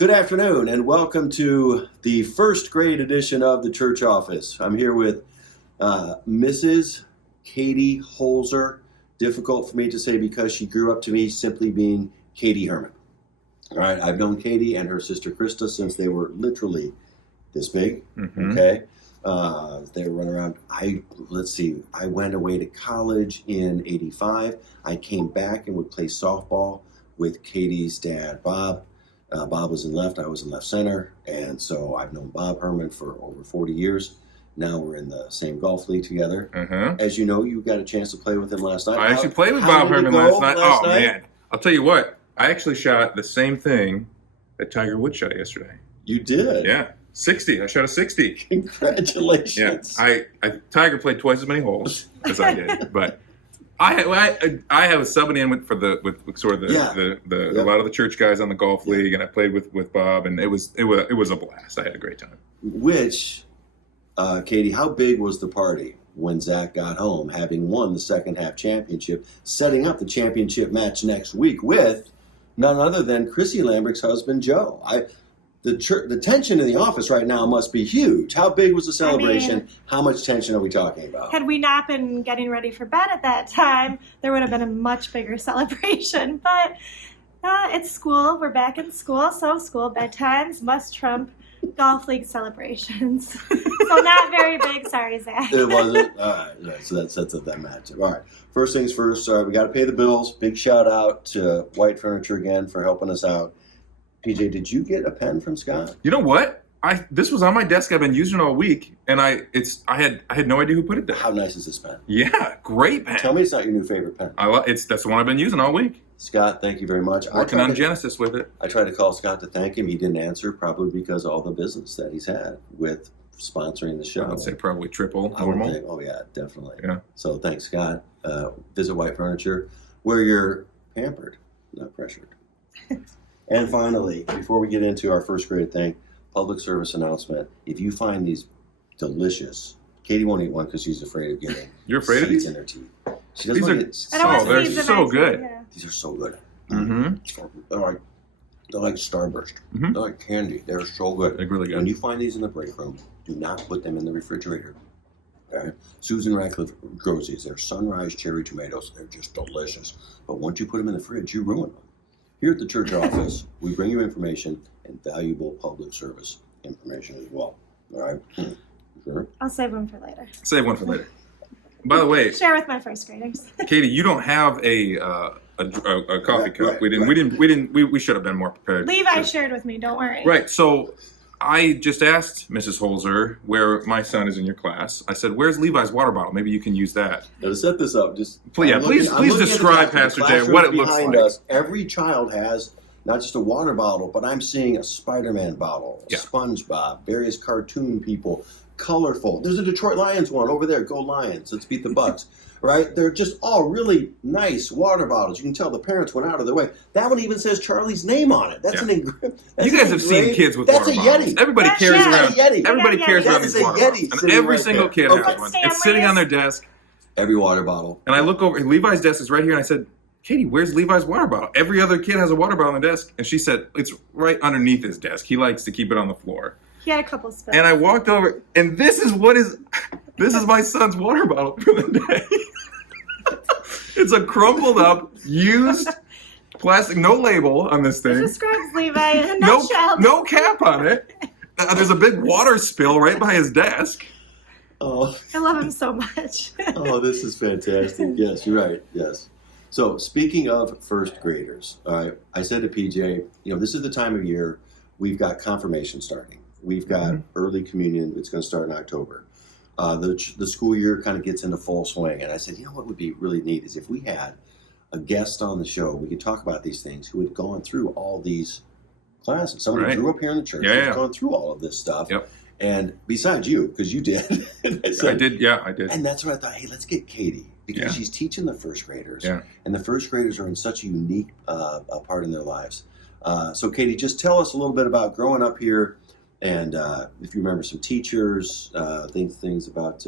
Good afternoon and welcome to the first grade edition of the church office. I'm here with Mrs. Katie Holzer. Difficult for me to say because she grew up to me simply being Katie Herman. All right, I've known Katie and her sister Krista since they were literally this big. Okay, they were running around. I went away to college in '85. I came back and would play softball with Katie's dad, Bob. Bob was in left, I was in left center, and so I've known Bob Herman for over 40 years. Now we're in the same golf league together. As you know, you got a chance to play with him last night. I actually played with Bob Herman last night. Man, I'll tell you what, I actually shot the same thing that Tiger Woods shot yesterday. You did? Yeah, 60. I shot a 60. Congratulations. Yeah, Tiger played twice as many holes as I did, but I was subbing in with a lot of the church guys on the golf league, and I played with Bob, and it was a blast. I had a great time. Which, Katie, how big was the party when Zach got home, having won the second half championship, setting up the championship match next week with none other than Chrissy Lambrick's husband, Joe? The tension in the office right now must be huge. How big was the celebration? How much tension are we talking about? Had we not been getting ready for bed at that time, there would have been a much bigger celebration. But it's school. We're back in school, so school bedtimes must trump golf league celebrations. So not very big. Sorry, Zach. It wasn't? All right. So that sets up that matchup. All right. First things first, we got to pay the bills. Big shout out to White Furniture again for helping us out. PJ, did you get a pen from Scott? You know what? This was on my desk. I've been using it all week, and I had no idea who put it there. How nice is this pen? Yeah, great pen. Tell me it's not your new favorite pen. That's the one I've been using all week. Scott, thank you very much. Working on Genesis with it. I tried to call Scott to thank him. He didn't answer, probably because of all the business that he's had with sponsoring the show. I'd say probably triple normal. Oh yeah, definitely. Yeah. So thanks, Scott. Visit White Furniture, where you're pampered, not pressured. And finally, before we get into our first grade thing, public service announcement. If you find these delicious, Katie won't eat one because she's afraid of getting You're afraid of seeds these? in her teeth. She doesn't want to get seeds. They're so good. Yeah. These are so good. Mm-hmm. They're like Starburst. Mhm. They're like candy. They're so good. They're really good. When you find these in the break room, do not put them in the refrigerator. Okay? Susan Radcliffe grows these. They're sunrise cherry tomatoes. They're just delicious. But once you put them in the fridge, you ruin them. Here at the church office, we bring you information and valuable public service information as well. All right? Sure. I'll save one for later. Save one for later. By the way, Share with my first graders. Katie, you don't have a coffee cup. We should have been more prepared. Levi shared with me. Don't worry. Right. So I just asked Mrs. Holzer where my son is in your class. I said, "Where's Levi's water bottle? Maybe you can use that." Now to set this up, please describe, Pastor Jay, what it looks like. Us, every child has not just a water bottle, but I'm seeing a Spider-Man bottle, a SpongeBob, various cartoon people, colorful. There's a Detroit Lions one over there. Go Lions! Let's beat the Bucks. Right? They're just all really nice water bottles. You can tell the parents went out of their way. That one even says Charlie's name on it. That's an engraved. You guys have seen kids with water bottles. That's a Yeti. Everybody carries around. Everybody carries around these water bottles. And every single kid has one. It's sitting on their desk. Every water bottle. And I look over. Levi's desk is right here, and I said, "Katie, where's Levi's water bottle?" Every other kid has a water bottle on the desk, and she said, "It's right underneath his desk. He likes to keep it on the floor." He had a couple spills. And I walked over, and this is my son's water bottle for the day. It's a crumpled up, used plastic, no label on this thing. It describes Levi in a nutshell. No cap on it. There's a big water spill right by his desk. Oh, I love him so much. Oh, this is fantastic. Yes, you're right. Yes. So speaking of first graders, all right, I said to PJ, this is the time of year we've got confirmation starting. We've got early communion. It's going to start in October. The school year kind of gets into full swing. And I said, what would be really neat is if we had a guest on the show, we could talk about these things, who had gone through all these classes. Someone who grew up here in the church, who's gone through all of this stuff. Yep. And besides you, because you did. I did. And that's what I thought, hey, let's get Katie, because she's teaching the first graders. Yeah. And the first graders are in such a unique part in their lives. So Katie, just tell us a little bit about growing up here. And if you remember some teachers, things about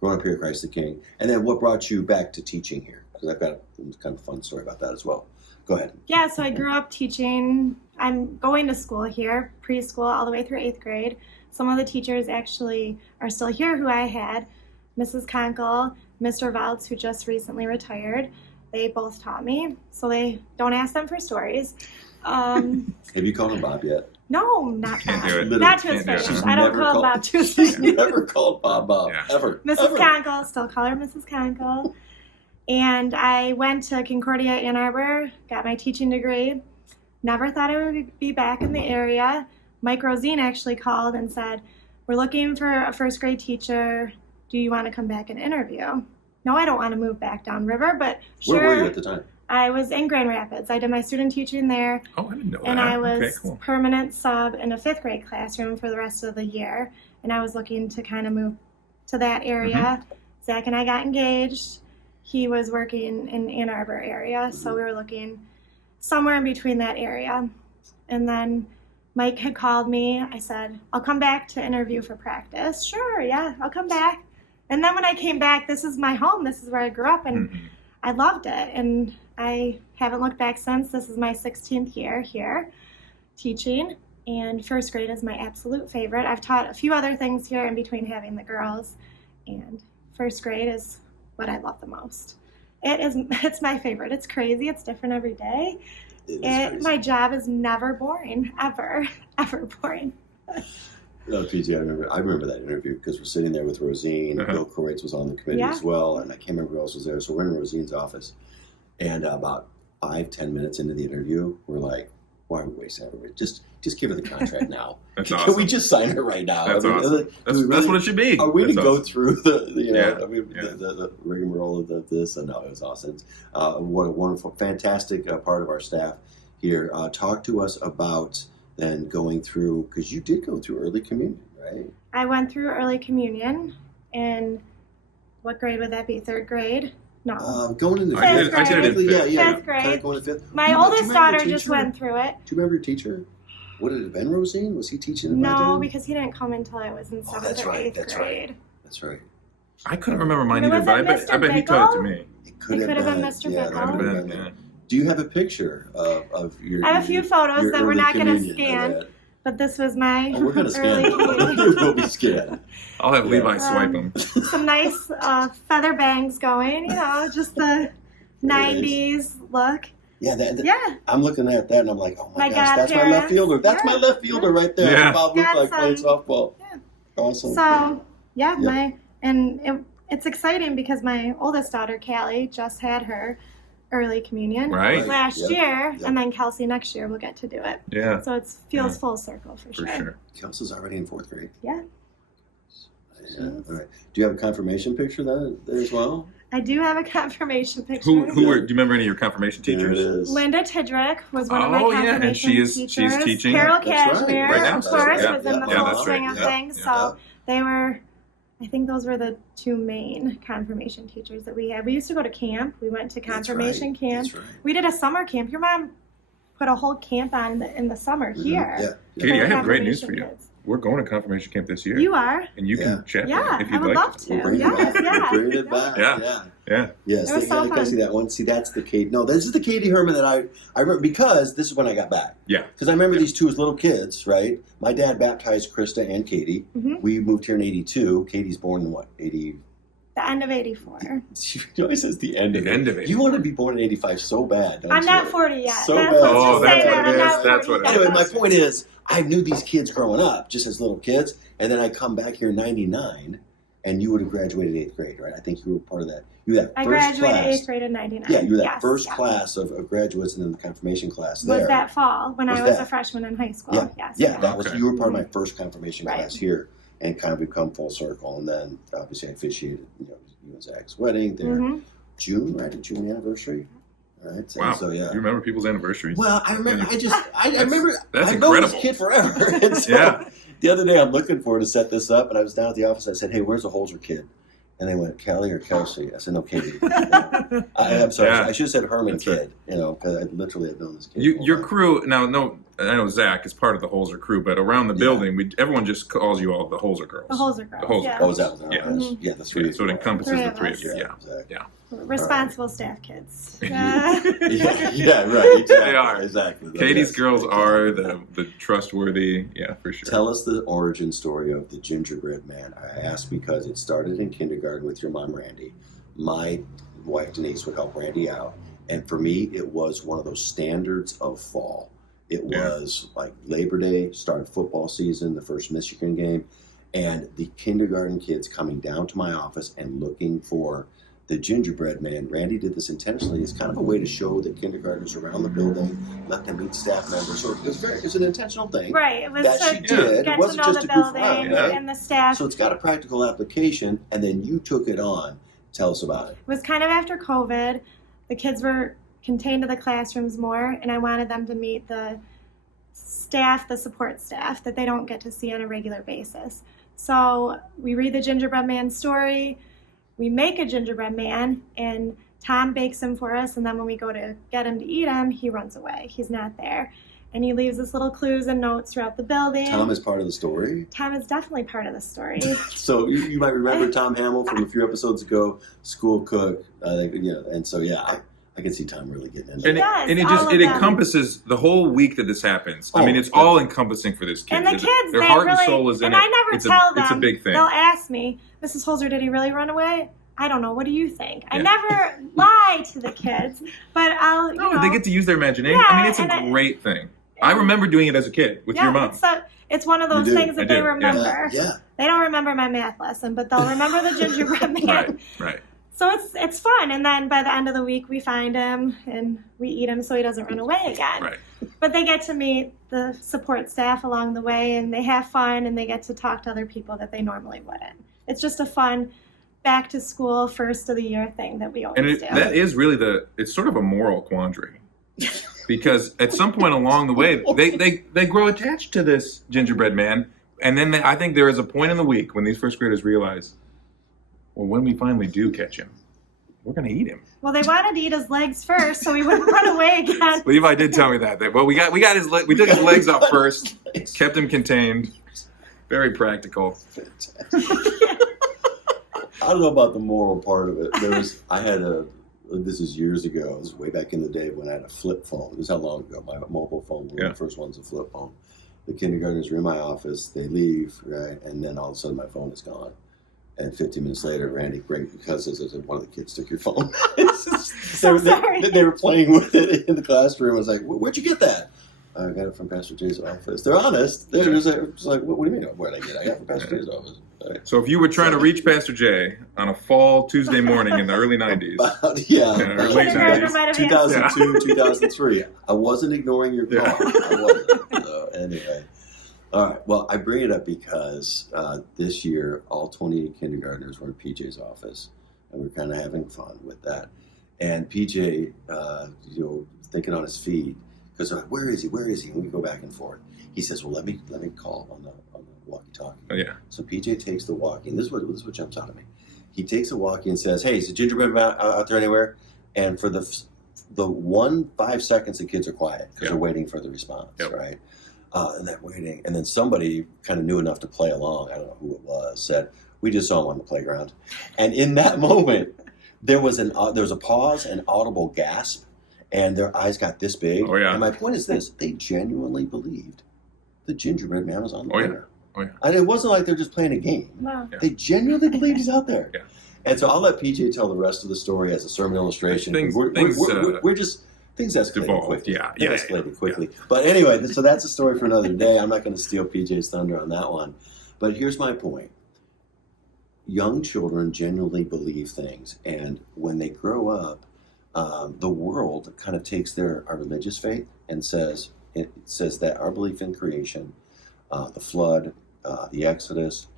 growing up here at Christ the King, and then what brought you back to teaching here? Because I've got a kind of fun story about that as well. Go ahead. Yeah, so I grew up teaching I'm going to school here, preschool all the way through 8th grade. Some of the teachers actually are still here who I had. Mrs. Conkle, Mr. Valtz, who just recently retired. They both taught me, so they don't ask them for stories. Have you called him Bob yet? No, not Can't Bob. do it. Not to his Can't do it. face. She's I don't never call called- Bob to his She's face. never called Bob, Yeah. ever. Mrs. Ever. Conkle, still call her Mrs. Conkle. And I went to Concordia Ann Arbor, got my teaching degree. Never thought I would be back in the area. Mike Rosine actually called and said, "We're looking for a first grade teacher. Do you want to come back and interview?" No, I don't want to move back downriver, but sure. Where were you at the time? I was in Grand Rapids. I did my student teaching there, Oh, I didn't know and that. I was Okay, cool. permanent sub in a 5th grade classroom for the rest of the year. And I was looking to kind of move to that area. Zach and I got engaged. He was working in Ann Arbor area, so we were looking somewhere in between that area. And then Mike had called me. I said, "I'll come back to interview for practice." "Sure, yeah, I'll come back." And then when I came back, this is my home. This is where I grew up, and I loved it. And I haven't looked back since. This is my 16th year here teaching, and first grade is my absolute favorite. I've taught a few other things here in between having the girls, and first grade is what I love the most. It's my favorite. It's crazy. It's different every day. It is crazy. My job is never boring, ever boring. No, PG, I remember that interview because we're sitting there with Rosine. Bill Koritz was on the committee Yeah. as well, and I can't remember who else was there. So we're in Rosine's office, and about 5-10 minutes into the interview, we're like, "Why are we wasting it? Just give her the contract now. That's Can awesome. we just sign her right now?" That's I mean, awesome. do we That's what it should be. Are we That's to go awesome. through Yeah. the rigmarole of this? No, it was awesome. What a wonderful, fantastic part of our staff here. Talk to us about then going through, because you did go through early communion, right? I went through early communion, and what grade would that be? 3rd grade? No. Going into I did- I did it in yeah, yeah. Fifth grade. Kind of going to 5th. My Do you oldest remember your daughter just teacher? went through it. Do you remember your teacher? Would it have been Rosine? Was he teaching at that No, time? because he didn't come until I was in 7th that's or right, 8th that's grade. right. That's right. I couldn't remember mine Was either, it but I Mr. bet he taught it to Bickle? me. It could It have could have been been Mr. Yeah, that Bickle. would have Been, been. yeah. Do you have a picture of your? I have a few photos your that we're early not going to communion of scan, that? but this was my Oh, we're going to early scan. communion. We'll be scanned. I'll have Levi Um, swipe them. Some nice feather bangs going, just the 90s look. Yeah, Yeah. I'm looking at that and I'm like, oh my My gosh, that's my left godparents. fielder. That's Yeah. my left fielder right there. Yeah. Bob looked like playing Godson. softball. Yeah. Awesome. So, yeah, Yeah. it's exciting because my oldest daughter, Callie, just had her early communion Right. last Yep. year, Yep. and then Kelsey next year will get to do it. Yeah, So it feels Yeah. full circle for for sure. sure. Kelsey's already in 4th grade. Yeah. Yeah. All right. Do you have a confirmation picture there as well? I do have a confirmation picture. Who do you remember any of your confirmation There it teachers? is. Linda Tidrick was one of my Oh, confirmation yeah, and she's teachers. teaching. Carol That's right. Cashmere, Right now, of that's course, right. was in the Yeah, whole that's swing right. of Yeah, things. yeah. So they were, I think those were the 2 main confirmation teachers that we had. We used to go to camp. We went to That's confirmation right. camp. That's right. We did a summer camp. Your mom put a whole camp on in the summer Mhm. here. Yeah. Katie, I for have great news for confirmation you. kids. We're going to confirmation camp this year, You are? and you Yeah. can chat Yeah, if I you'd would like. love to. We'll bring Yes, it back. yeah. We'll bring it back. Yeah. Yeah. Yes, It was so I see fun. that one. See, that's the Katie. No, this is the Katie Herman that I remember because this is when I got back. Yeah. Because I remember Yeah. these two as little kids, right? My dad baptized Krista and Katie. Mhm. We moved here in '82. Katie's born in what? 80. The end of 84. She always says the end of The it. end of it. You want to be born in '85 so bad. Don't I'm you? not 40 yet. So Let's bad. just Oh, say that's that. what it I'm is. not That's 40 what it yet. Anyway, my point is, I knew these kids growing up just as little kids, and then I come back here in '99, and you would have graduated 8th grade, right? I think you were part of that. You were that I first graduated class. 8th grade in 99. Yeah, you were that Yes, first yeah. class of graduates, and then the confirmation class Was there. that fall when Was I was that? a freshman in high school? Yeah, Yes. yeah, that was Okay. you were part of my first confirmation Right. class here, and kind of become full circle. And then obviously I officiated, you and Zach's wedding there, Mhm. June, right? A June anniversary. All right, so, Wow. so yeah. You remember people's anniversaries? Well, I remember. I That's- remember. that's I've known this incredible. kid forever. And so Yeah. The other day, I'm looking for to set this up, and I was down at the office. I said, "Hey, where's the Holzer kid?" And they went, "Callie or Kelsey?" I said, "No, Katie." I'm sorry. Yeah. I should have said Herman That's right. kid. Because I literally have known this kid. Your crew now. No, I know Zach is part of the Holzer crew, but around the building, everyone just calls you all the Holzer girls. The Holzer girls. The Holzer yeah. Oh, is that Yeah. Yeah, the three. So it encompasses the three of you. us. Yeah. Exactly. Responsible staff kids. Yeah, right. Exactly. They are. Exactly. Katie's Yes, girls exactly. are the trustworthy. Yeah, for sure. Tell us the origin story of the gingerbread man. I asked because it started in kindergarten with your mom, Randy. My wife, Denise, would help Randy out. And for me, it was one of those standards of fall. It was like Labor Day, start of football season, the first Michigan game, and the kindergarten kids coming down to my office and looking for the gingerbread man. Randy did this intentionally. It's kind of a way to show the kindergartners around the building, let them meet staff members. So it's an intentional thing. Right. It was That to she did. get It wasn't to know just the to goof building around, right? and the staff. So it's got a practical application, and then you took it on. Tell us about it. It was kind of after COVID. The kids were contained to the classrooms more, and I wanted them to meet the staff, the support staff, that they don't get to see on a regular basis. So we read the gingerbread man story, we make a gingerbread man, and Tom bakes him for us, and then when we go to get him to eat him, he runs away. He's not there. And he leaves us little clues and notes throughout the building. Tom is part of the story. Tom is definitely part of the story. So you might remember Tom Hamill from a few episodes ago, school cook. I think and so I can see Tom really getting into And it. Yes, it all just of it them. encompasses the whole week that this happens. I Oh, mean, it's all encompassing for this kid. And the kids, their they heart really, and soul is in and it. I never it's tell them. It's a big thing. They'll ask me, Mrs. Holzer, did he really run away? I don't know. What do you think? I Yeah. never lie to the kids, but I'll, No, they get to use their imagination. Yeah, I mean, it's and a great thing. I remember doing it as a kid with your mom. It's one of those You do. things that I they do, yeah. remember. Yeah. They don't remember my math lesson, but they'll remember the gingerbread man. Right. So it's fun, and then by the end of the week, we find him and we eat him so he doesn't run away again. Right. But they get to meet the support staff along the way, and they have fun, and they get to talk to other people that they normally wouldn't. It's just a fun back to school first of the year thing that we always And do. that is really it's sort of a moral quandary. Because at some point along the way, they grow attached to this gingerbread man. And then I think there is a point in the week when these first graders realize, well, when we finally do catch him, we're going to eat him. Well, they wanted to eat his legs first, so he wouldn't run away again. Levi did tell me that. Well, we got we took his legs off first, kept him contained. Very practical. I don't know about the moral part of it. This is years ago. This is way back in the day when I had a flip phone. This is how long ago. My mobile phone, one of the first one's a flip phone. The kindergartners are in my office. They leave, right? And then all of a sudden my phone is gone. And 15 minutes later, Randy brings because one of the kids took your phone. They were playing with it in the classroom. I was like, "Where'd you get that?" I got it from Pastor Jay's office. They're honest. They're just like, "What do you mean? Where'd I get it? I got it from Pastor Jay's office." Right. So if you were trying to reach Pastor Jay on a fall Tuesday morning in the early 90s, or late Kindergartner 90s, might have 2002, 2003. I wasn't ignoring your call. Yeah. I wasn't. So anyway. All right. Well, I bring it up because this year, all 20 kindergartners were in PJ's office, and we're kind of having fun with that. And PJ, thinking on his feet, because they're like, "Where is he? Where is he?" And we go back and forth. He says, "Well, let me call on the walkie-talkie." oh, yeah. So PJ takes the walkie, and this is what jumps out at me. He takes a walkie and says, "Hey, is the gingerbread man out there anywhere?" And for the 5 seconds, the kids are quiet because they're waiting for the response, right? And they're waiting, and then somebody kind of knew enough to play along. I don't know who it was. Said, "We just saw him on the playground," and in that moment, there was a pause, an audible gasp, and their eyes got this big. Oh, yeah. And my point is this: they genuinely believed the gingerbread man was on the playground. Oh, yeah. And it wasn't like they're just playing a game. No. They genuinely believe he's out there. Yeah. And so I'll let PJ tell the rest of the story as a sermon illustration. Things Escalated devolved. quickly. Yeah. They escalated quickly. But anyway, so that's a story for another day. I'm not going to steal PJ's thunder on that one. But here's my point. Young children genuinely believe things. And when they grow up, the world kind of takes our religious faith and says that our belief in creation, the flood, the Exodus,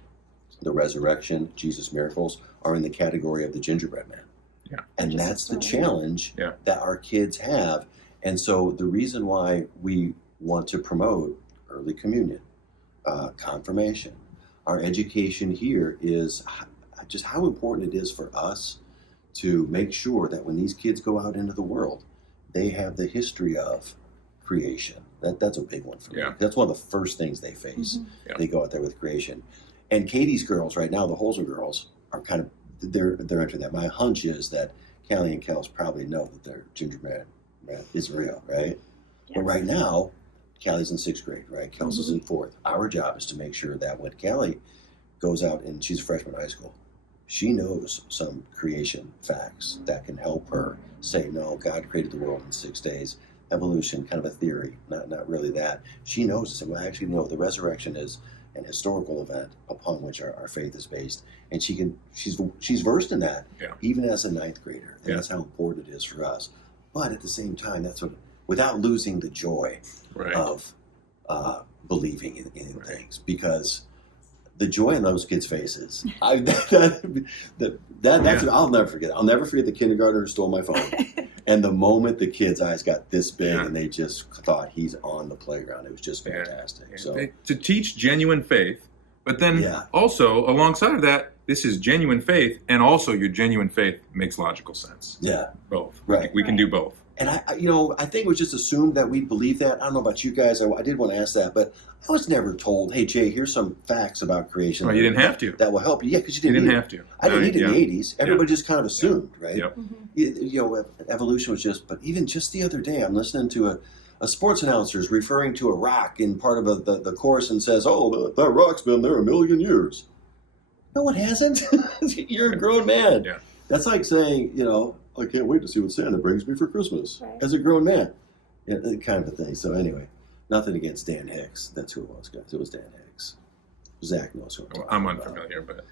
the resurrection, Jesus' miracles are in the category of the gingerbread man. Yeah. And that's the challenge Yeah. that our kids have. And so the reason why we want to promote early communion, confirmation, our education here is just how important it is for us to make sure that when these kids go out into the world, they have the history of creation. That's a big one for me. Yeah. That's one of the first things they face. Mhm. Yeah. They go out there with creation. And Katie's girls right now, the Holzer girls, are kind of they're entering that. My hunch is that Callie and Kels probably know that their gingerbread is real, right? Yes. But right now, Callie's in 6th grade, right? Kels is Mhm. in 4th. Our job is to make sure that when Callie goes out and she's a freshman in high school, she knows some creation facts that can help her say, no, God created the world in 6 days. Evolution, kind of a theory, not really that. She knows to say, well, actually, no, the resurrection is an historical event upon which our faith is based, and she's versed in that, Yeah. even as a 9th grader, and Yeah. that's how important it is for us. But at the same time, that's what, without losing the joy Right. of believing in Right. things, because the joy in those kids' faces, that's I'll never forget. I'll never forget the kindergartner who stole my phone. And the moment the kid's eyes got this big Yeah. and they just thought he's on the playground, it was just Yeah. fantastic. Yeah. So To teach genuine faith, but then Yeah. also alongside of that, this is genuine faith, and also your genuine faith makes logical sense. yeah, Both. Right. We can do both. and I think it was just assumed that we'd believe that. I don't know about you guys. I did want to ask that, but I was never told, "Hey Jay, here's some facts about creation." Well, you didn't have to. That will help you. Yeah, because you You didn't. didn't need have to. I didn't No, need it in the '80s. Everybody just kind of assumed, right? Yep. Evolution was just. But even just the other day, I'm listening to a sports announcer is referring to a rock in part of the chorus and says, "Oh, that rock's been there 1,000,000 years." No, it hasn't. You're a grown man. Yeah. That's like saying, I can't wait to see what Santa brings me for Christmas Right. as a grown man. Yeah, that kind of a thing. So anyway, nothing against Dan Hicks. That's who it was, guys. It was Dan Hicks. Zach knows who I'm Well, talking I'm about. unfamiliar, but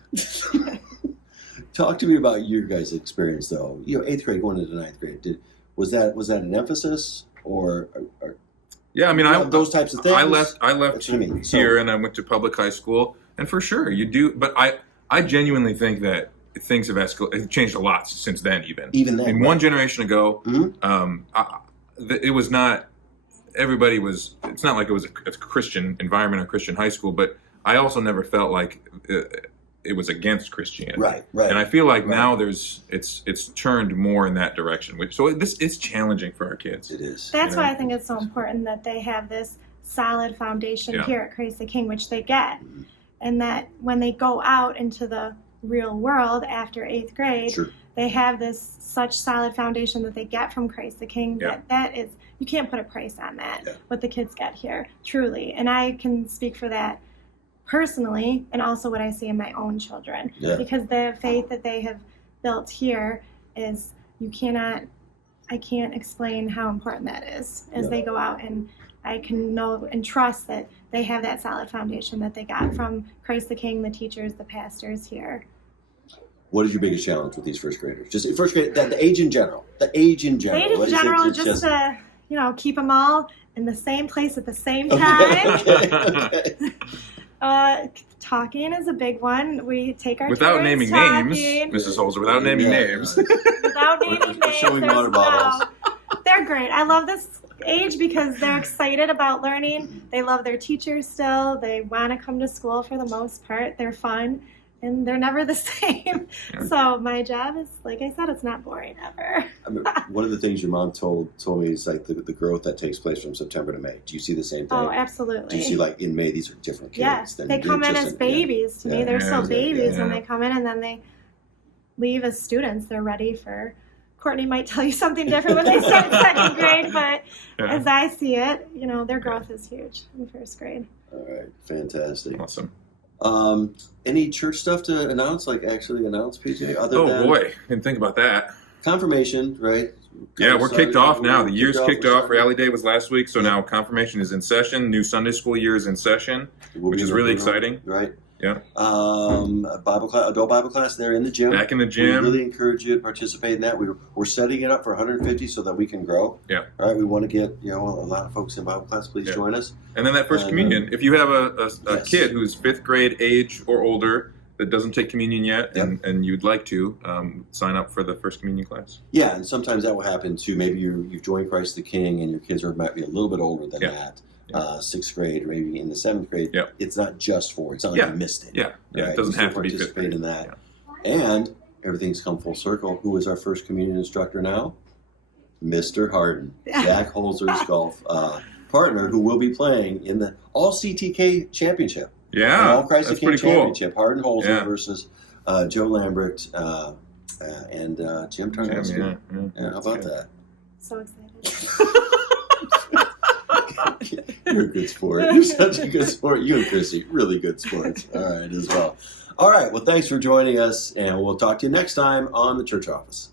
Talk to me about your guys' experience, though. 8th grade going into 9th grade. Was that an emphasis or yeah, I mean, those types of things? I left That's what I mean. So- here and I went to public high school, and for sure you do. But I genuinely think that things have have changed a lot since then. Even I then, mean, one generation ago, Mhm. it was not. Everybody was. It's not like it was a Christian environment or Christian high school, but I also never felt like it was against Christianity. Right. And I feel like Right. now it's turned more in that direction. So this is challenging for our kids. It is. That's Yeah. why I think it's so important that they have this solid foundation Yeah. here at Christ the King, which they get. Mhm. And that when they go out into the real world after 8th grade, Sure. they have this such solid foundation that they get from Christ the King Yeah. that is, you can't put a price on that, Yeah. what the kids get here, truly. And I can speak for that personally and also what I see in my own children. Yeah. Because the faith that they have built here is, I can't explain how important that is as Yeah. they go out, and I can know and trust that they have that solid foundation that they got from Christ the King, the teachers, the pastors here. What is your biggest challenge with these first graders? Just first grade, the age in general. The age in general. Age What in is it? general, It's just to keep them all in the same place at the same Okay, time. okay. Talking is a big one. We take our Without turns naming talking. names, Mrs. Holzer, without naming Yeah. names. Without naming We're names, showing there's water bottles. They're great. I love this age because they're excited about learning. They love their teachers still. They want to come to school for the most part. They're fun, and they're never the same. Yeah. So my job is, like I said, it's not boring ever. I mean, one of the things your mom told me is like the growth that takes place from September to May. Do you see the same thing? Oh, Do absolutely. you see like in May these are different kids? Yes, than they you do come in just as babies. To me, Yeah. they're Yeah, still exactly. babies when Yeah. they come in, and then they leave as students. They're ready for. Courtney might tell you something different when they start second grade, but Yeah. as I see it, their growth is huge in first grade. All right, fantastic. Awesome. Any church stuff to announce? Like actually announce, PJ? Other Oh than boy, didn't think about that. confirmation, right? Yeah, we're kicked off now. The year's kicked off. We're Rally Day was last week, so Yeah. now confirmation is in session. New Sunday school year is in session, We'll which be is really working on it, exciting. right? Yeah. Bible class, adult Bible class there in the gym. Back in the We gym. really encourage you to participate in that. We're setting it up for 150 so that we can grow. Yeah. All right. We want to get a lot of folks in Bible class. Please Yeah. join us. And then that first And, communion. If you have a yes. kid who's 5th grade age or older that doesn't take communion yet, and you'd like to, sign up for the first communion class. Yeah, and sometimes that will happen too. Maybe you've joined Christ the King, and your kids might be a little bit older than Yeah. that. Yeah. 6th grade, or maybe in the 7th grade. Yeah. It's not just for. It's not Yeah. like you missed it. Yeah, All right, it doesn't you still have to be 5th participate grade. in that. And everything's come full circle. Who is our first communion instructor now? Mr. Harden, Zach Holzer's golf partner, who will be playing in the All CTK Championship. Yeah, All Christ the that's King pretty cool. Championship. Harden Holzer Yeah. versus Joe Lambert and Jim Tarnowski. Yeah, How about that? So excited. You're a good sport. You're such a good sport. You and Chrissy, really good sports. All right, as well. All right, well, thanks for joining us, and we'll talk to you next time on the Church Office.